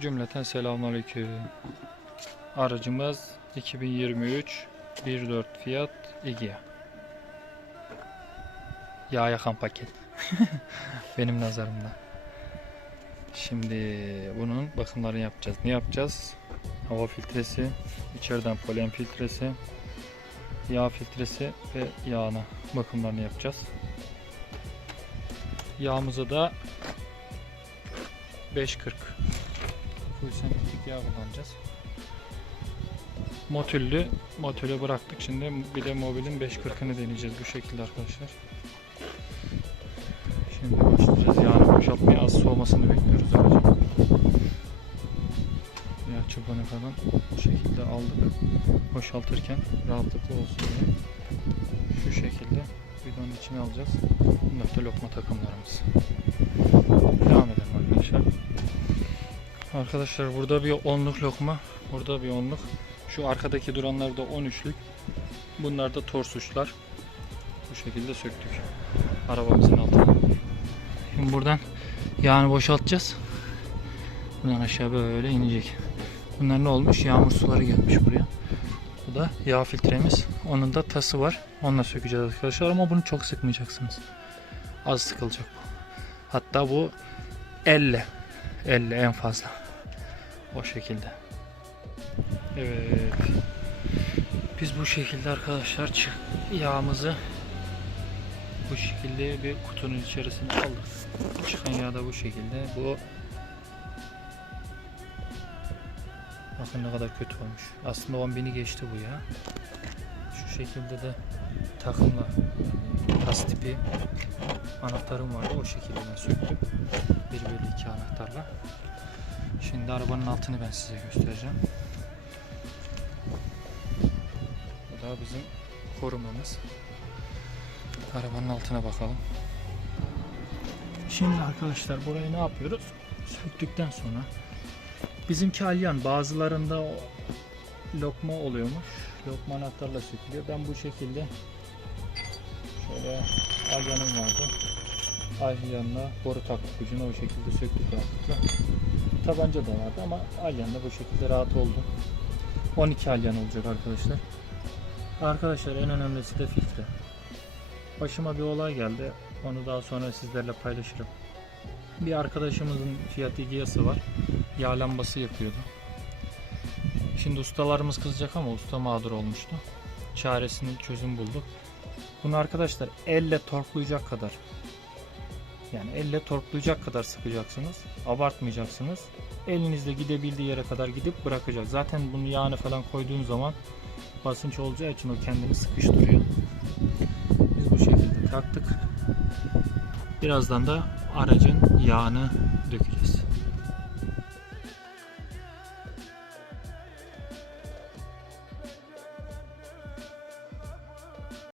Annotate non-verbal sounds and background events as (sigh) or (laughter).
Cümleten selamünaleyküm. Aracımız 2023 1.4 Fiat Egea. Yağ yakan paket. (laughs) Benim nazarımda. Şimdi bunun bakımlarını yapacağız. Ne yapacağız? Hava filtresi, içeriden polen filtresi, yağ filtresi ve yağına bakımlarını yapacağız. Yağımızı da 5.40 full sentetik yağ kullanacağız. Motüllü, motülü bıraktık. Şimdi bir de mobilin 5.40'ını deneyeceğiz bu şekilde arkadaşlar. Şimdi başlayacağız. Yağını boşaltmaya az soğumasını bekliyoruz aracın. Yağ çubuğunu falan bu şekilde aldık. Boşaltırken rahatlıkla olsun diye. Şu şekilde bidonun içine alacağız. Bunlar da lokma takımlarımız. Devam edelim. Arkadaşlar burada bir onluk lokma. Burada bir onluk. Şu arkadaki duranlar da 13'lük. Bunlar da torsuşlar. Bu şekilde söktük. Arabamızın altına. Şimdi buradan yağını boşaltacağız. Buradan aşağı böyle inecek. Bunlar ne olmuş? Yağmur suları gelmiş buraya. Bu da yağ filtremiz. Onun da tası var. Onunla sökeceğiz arkadaşlar ama bunu çok sıkmayacaksınız. Az sıkılacak bu. Hatta bu elle. Elle en fazla. O şekilde. Evet. Biz bu şekilde arkadaşlar çık yağımızı bu şekilde bir kutunun içerisine aldık. Çıkan yağ da bu şekilde. Bu Bakın ne kadar kötü olmuş. Aslında 10 bini geçti bu ya. Şu şekilde de takımla tas tipi anahtarım vardı. O şekilde ben söktüm. 1 bölü 2 anahtarla. Şimdi arabanın altını ben size göstereceğim. Bu da bizim korumamız. Arabanın altına bakalım. Şimdi arkadaşlar burayı ne yapıyoruz? Söktükten sonra bizimki alyan bazılarında lokma oluyormuş. Lokma anahtarla sökülüyor. Ben bu şekilde şöyle alyanım vardı. Alyanla boru taktık ucuna o şekilde söktük rahatlıkla. Tabanca da vardı ama alyanla bu şekilde rahat oldu. 12 alyan olacak arkadaşlar. Arkadaşlar en önemlisi de filtre. Başıma bir olay geldi. Onu daha sonra sizlerle paylaşırım. Bir arkadaşımızın Fiat Egea'sı var. Yağ lambası yakıyordu. Şimdi ustalarımız kızacak ama usta mağdur olmuştu. Çaresini çözüm bulduk. Bunu arkadaşlar elle torklayacak kadar yani elle torklayacak kadar sıkacaksınız. Abartmayacaksınız. Elinizle gidebildiği yere kadar gidip bırakacak. Zaten bunu yağını falan koyduğun zaman basınç olacağı için o kendini sıkıştırıyor. Biz bu şekilde taktık. Birazdan da aracın yağını